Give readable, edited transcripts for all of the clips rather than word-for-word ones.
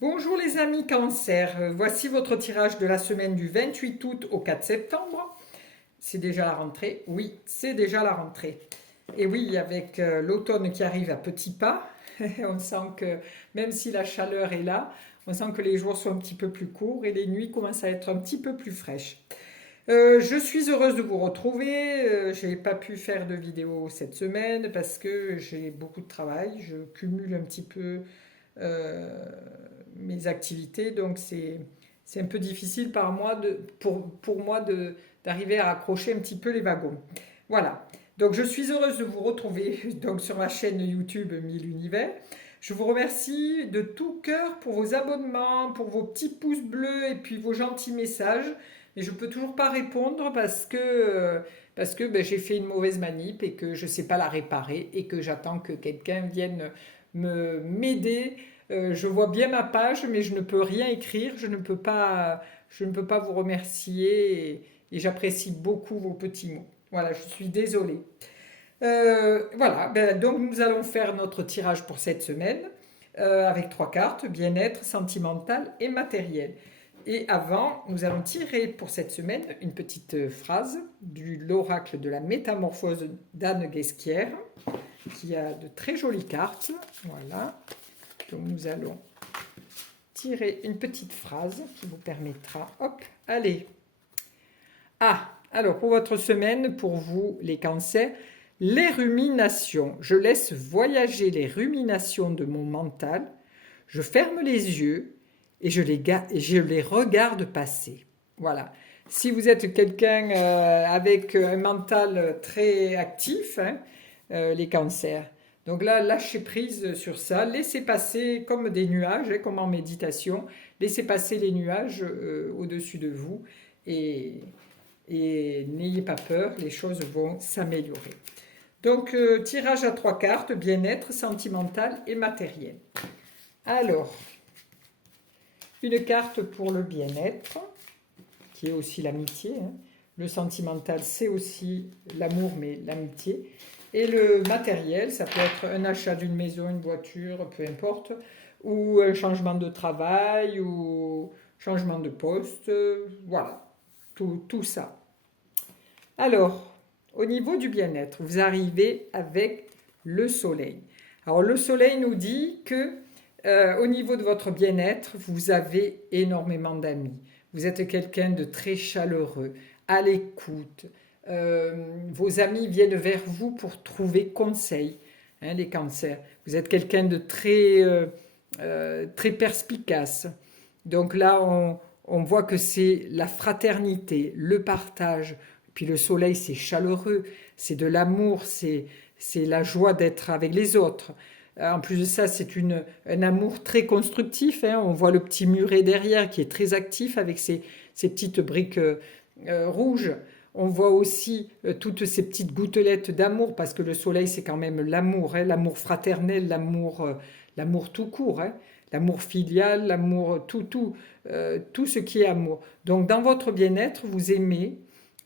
Bonjour les amis Cancer, voici votre tirage de la semaine du 28 août au 4 septembre. C'est déjà la rentrée? Oui, c'est déjà la rentrée. Et oui, avec l'automne qui arrive à petits pas, on sent que même si la chaleur est là, on sent que les jours sont un petit peu plus courts et les nuits commencent à être un petit peu plus fraîches. Je suis heureuse de vous retrouver. Je n'ai pas pu faire de vidéo cette semaine parce que j'ai beaucoup de travail. Je cumule un petit peu euh, mes activités, donc c'est un peu difficile pour moi d'arriver à accrocher un petit peu les wagons. Voilà. Donc je suis heureuse de vous retrouver donc sur ma chaîne YouTube 1000 Univers. Je vous remercie de tout cœur pour vos abonnements, pour vos petits pouces bleus et puis vos gentils messages. Mais je ne peux toujours pas répondre parce que ben, j'ai fait une mauvaise manip et que je ne sais pas la réparer et que j'attends que quelqu'un vienne m'aider. Je vois bien ma page, mais je ne peux rien écrire, je ne peux pas vous remercier et j'apprécie beaucoup vos petits mots. Voilà, je suis désolée. Voilà, ben, donc nous allons faire notre tirage pour cette semaine avec trois cartes, bien-être, sentimental et matériel. Et avant, nous allons tirer pour cette semaine une petite phrase de l'oracle de la métamorphose d'Anne Guesquière, qui a de très jolies cartes. Voilà, donc nous allons tirer une petite phrase qui vous permettra, hop, allez. Ah, alors pour votre semaine, pour vous les cancers, les ruminations. Je laisse voyager les ruminations de mon mental, je ferme les yeux et je les regarde passer. Voilà. Si vous êtes quelqu'un avec un mental très actif, hein, les cancers, donc là, lâchez prise sur ça, laissez passer comme des nuages, hein, comme en méditation, laissez passer les nuages au-dessus de vous et, et n'ayez pas peur, les choses vont s'améliorer. Donc, tirage à trois cartes, bien-être, sentimental et matériel. Alors, une carte pour le bien-être, qui est aussi l'amitié. Hein. Le sentimental, c'est aussi l'amour, mais l'amitié. Et le matériel, ça peut être un achat d'une maison, une voiture, peu importe, ou un changement de travail, ou changement de poste, voilà, tout ça. Alors, au niveau du bien-être, vous arrivez avec le soleil. Alors, le soleil nous dit que au niveau de votre bien-être, vous avez énormément d'amis. Vous êtes quelqu'un de très chaleureux, à l'écoute. Vos amis viennent vers vous pour trouver conseil, hein, les cancers. Vous êtes quelqu'un de très perspicace. Donc là, on voit que c'est la fraternité, le partage. Puis le soleil, c'est chaleureux, c'est de l'amour, c'est la joie d'être avec les autres. En plus de ça, c'est un amour très constructif. Hein. On voit le petit muret derrière qui est très actif avec ses petites briques rouges. On voit aussi toutes ces petites gouttelettes d'amour parce que le soleil, c'est quand même l'amour, hein, l'amour fraternel, l'amour tout court, hein, l'amour filial, l'amour tout ce qui est amour. Donc dans votre bien-être, vous aimez,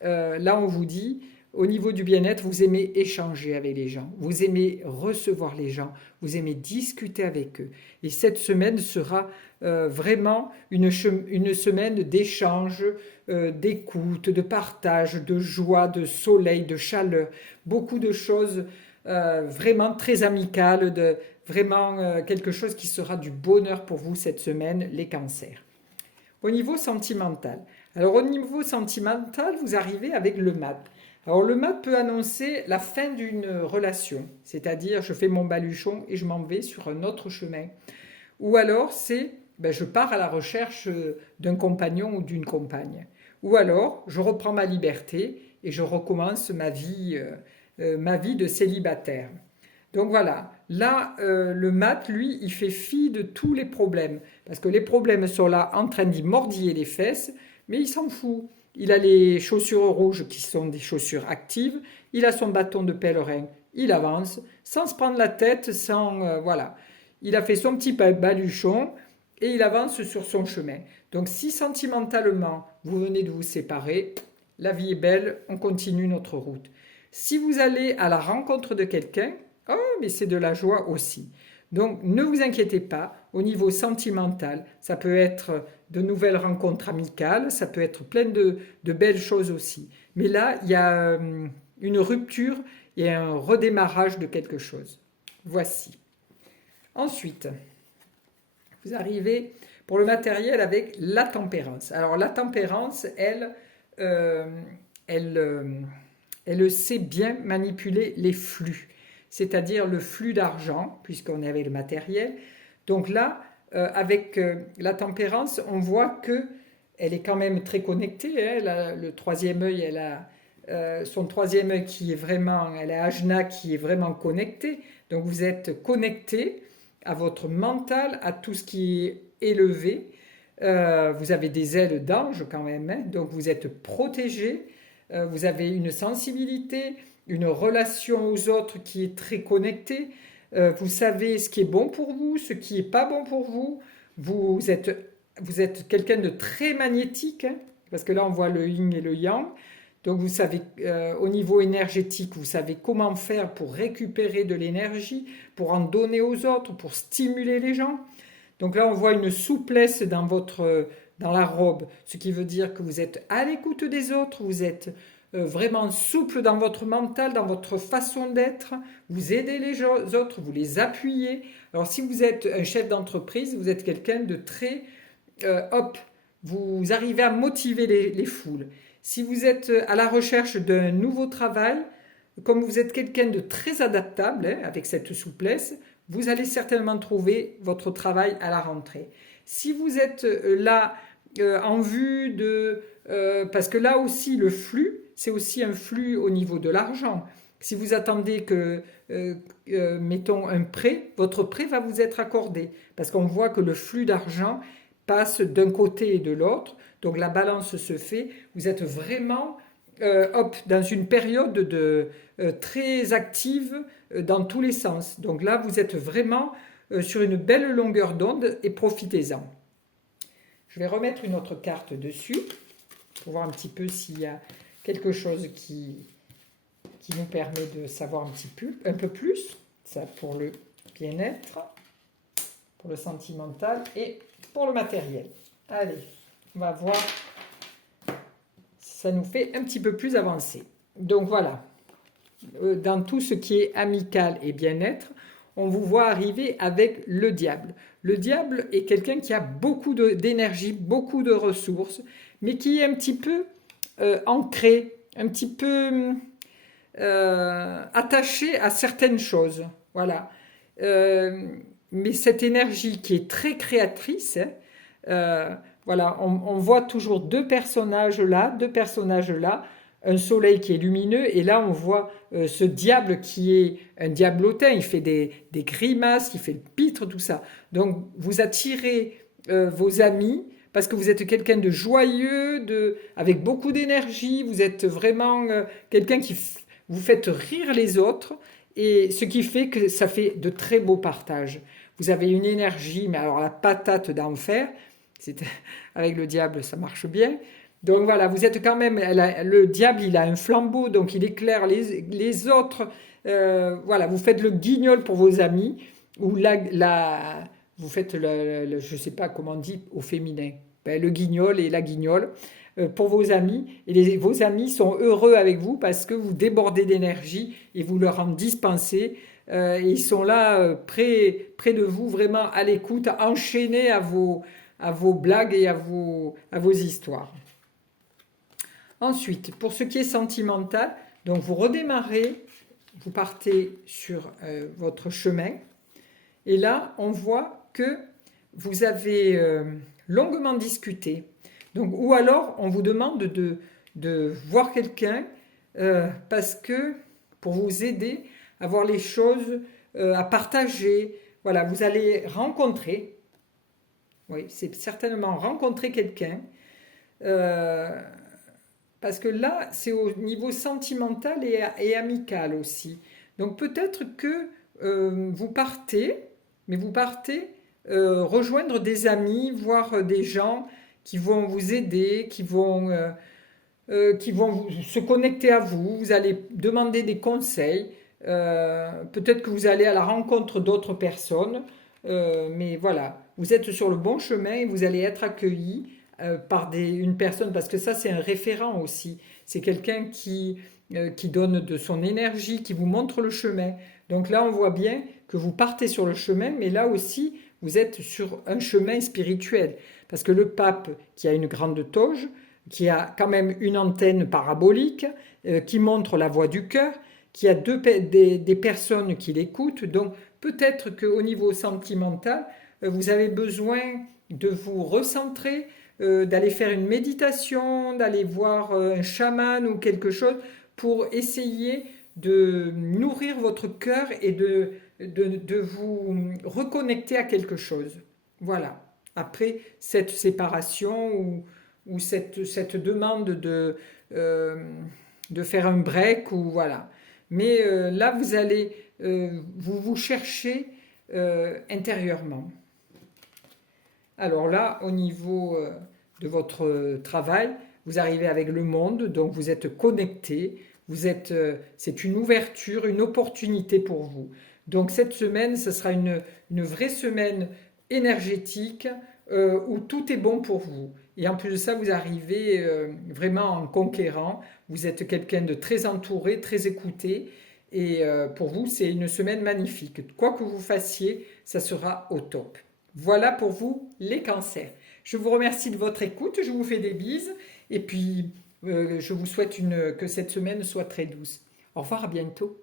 là on vous dit, au niveau du bien-être, vous aimez échanger avec les gens, vous aimez recevoir les gens, vous aimez discuter avec eux. Et cette semaine sera vraiment une semaine d'échange, d'écoute, de partage, de joie, de soleil, de chaleur, beaucoup de choses vraiment très amicales, vraiment quelque chose qui sera du bonheur pour vous cette semaine, les cancers. Au niveau sentimental. Alors au niveau sentimental, vous arrivez avec le mat. Alors le mat peut annoncer la fin d'une relation, c'est-à-dire je fais mon baluchon et je m'en vais sur un autre chemin. Ou alors c'est ben, je pars à la recherche d'un compagnon ou d'une compagne. Ou alors je reprends ma liberté et je recommence ma vie de célibataire. Donc voilà, là, le mat, lui, il fait fi de tous les problèmes. Parce que les problèmes sont là en train d'y mordiller les fesses, mais il s'en fout. Il a les chaussures rouges qui sont des chaussures actives, il a son bâton de pèlerin, il avance, sans se prendre la tête, voilà. Il a fait son petit baluchon et il avance sur son chemin. Donc si sentimentalement vous venez de vous séparer, la vie est belle, on continue notre route. Si vous allez à la rencontre de quelqu'un, oh, mais c'est de la joie aussi. Donc ne vous inquiétez pas, au niveau sentimental. Ça peut être de nouvelles rencontres amicales, ça peut être plein de belles choses aussi. Mais là, il y a une rupture et un redémarrage de quelque chose. Voici. Ensuite, vous arrivez pour le matériel avec la tempérance. Alors la tempérance, elle sait bien manipuler les flux, c'est-à-dire le flux d'argent, puisqu'on est avec le matériel. Donc là, avec la tempérance, on voit que elle est quand même très connectée. Hein, le troisième œil, elle a son troisième œil qui est vraiment, elle a Ajna qui est vraiment connecté. Donc vous êtes connecté à votre mental, à tout ce qui est élevé. Vous avez des ailes d'ange quand même, hein, donc vous êtes protégé. Vous avez une sensibilité, une relation aux autres qui est très connectée. Vous savez ce qui est bon pour vous, ce qui n'est pas bon pour vous. Vous êtes quelqu'un de très magnétique, hein, parce que là on voit le yin et le yang. Donc vous savez, au niveau énergétique, vous savez comment faire pour récupérer de l'énergie, pour en donner aux autres, pour stimuler les gens. Donc là on voit une souplesse dans la robe, ce qui veut dire que vous êtes à l'écoute des autres, vous êtes vraiment souple dans votre mental, dans votre façon d'être, vous aidez les autres, vous les appuyez. Alors si vous êtes un chef d'entreprise, vous êtes quelqu'un de très hop, vous arrivez à motiver les foules. Si vous êtes à la recherche d'un nouveau travail, comme vous êtes quelqu'un de très adaptable, hein, avec cette souplesse, vous allez certainement trouver votre travail à la rentrée. Si vous êtes là en vue de... parce que là aussi, le flux, c'est aussi un flux au niveau de l'argent. Si vous attendez que, mettons, un prêt, votre prêt va vous être accordé. Parce qu'on voit que le flux d'argent passe d'un côté et de l'autre. Donc la balance se fait. Vous êtes vraiment dans une période très active dans tous les sens. Donc là, vous êtes vraiment sur une belle longueur d'onde et profitez-en. Je vais remettre une autre carte dessus pour voir un petit peu s'il y a quelque chose qui nous permet de savoir un peu plus. Ça pour le bien-être, pour le sentimental et pour le matériel. Allez, on va voir si ça nous fait un petit peu plus avancer. Donc voilà, dans tout ce qui est amical et bien-être, on vous voit arriver avec le diable. Le diable est quelqu'un qui a beaucoup d'énergie, beaucoup de ressources, mais qui est un petit peu ancré, un petit peu attaché à certaines choses. Voilà. Mais cette énergie qui est très créatrice, hein, voilà, on voit toujours deux personnages là, un soleil qui est lumineux, et là on voit ce diable qui est un diablotin, il fait des grimaces, il fait le pitre, tout ça. Donc vous attirez vos amis, parce que vous êtes quelqu'un de joyeux, avec beaucoup d'énergie, vous êtes vraiment quelqu'un qui vous faites rire les autres, et ce qui fait que ça fait de très beaux partages. Vous avez une énergie, mais alors la patate d'enfer, avec le diable ça marche bien. Donc voilà, vous êtes quand même, le diable il a un flambeau, donc il éclaire les autres. Voilà, vous faites le guignol pour vos amis, ou vous faites je ne sais pas comment on dit au féminin, le guignol et la guignole pour vos amis. Et vos amis sont heureux avec vous parce que vous débordez d'énergie et vous leur en dispensez. Et ils sont là près de vous, vraiment à l'écoute, enchaînés à vos blagues et à vos histoires. Ensuite, pour ce qui est sentimental, donc vous redémarrez, vous partez sur votre chemin, et là, on voit que vous avez longuement discuté. Donc, ou alors, on vous demande de voir quelqu'un parce que pour vous aider à voir les choses, à partager. Voilà, vous allez rencontrer, oui, c'est certainement rencontrer quelqu'un. Parce que là, c'est au niveau sentimental et amical aussi. Donc peut-être que vous partez, mais vous partez rejoindre des amis, voir des gens qui vont vous aider, qui vont se connecter à vous. Vous allez demander des conseils. Peut-être que vous allez à la rencontre d'autres personnes. Mais voilà, vous êtes sur le bon chemin et vous allez être accueilli par une personne, parce que ça c'est un référent aussi, c'est quelqu'un qui donne de son énergie, qui vous montre le chemin. Donc là on voit bien que vous partez sur le chemin, mais là aussi vous êtes sur un chemin spirituel, parce que le pape qui a une grande toge, qui a quand même une antenne parabolique, qui montre la voix du cœur, qui a des personnes qui l'écoutent, donc peut-être qu'au niveau sentimental, vous avez besoin de vous recentrer, d'aller faire une méditation, d'aller voir un chaman ou quelque chose pour essayer de nourrir votre cœur et de vous reconnecter à quelque chose. Voilà. Après cette séparation ou cette demande de faire un break ou voilà. Mais là, vous allez vous chercher intérieurement. Alors là, au niveau de votre travail, vous arrivez avec le monde, donc vous êtes connecté, c'est une ouverture, une opportunité pour vous. Donc cette semaine, ce sera une vraie semaine énergétique où tout est bon pour vous. Et en plus de ça, vous arrivez vraiment en conquérant. Vous êtes quelqu'un de très entouré, très écouté. Et pour vous, c'est une semaine magnifique. Quoi que vous fassiez, ça sera au top. Voilà pour vous les cancers. Je vous remercie de votre écoute, je vous fais des bises et puis je vous souhaite que cette semaine soit très douce. Au revoir, à bientôt.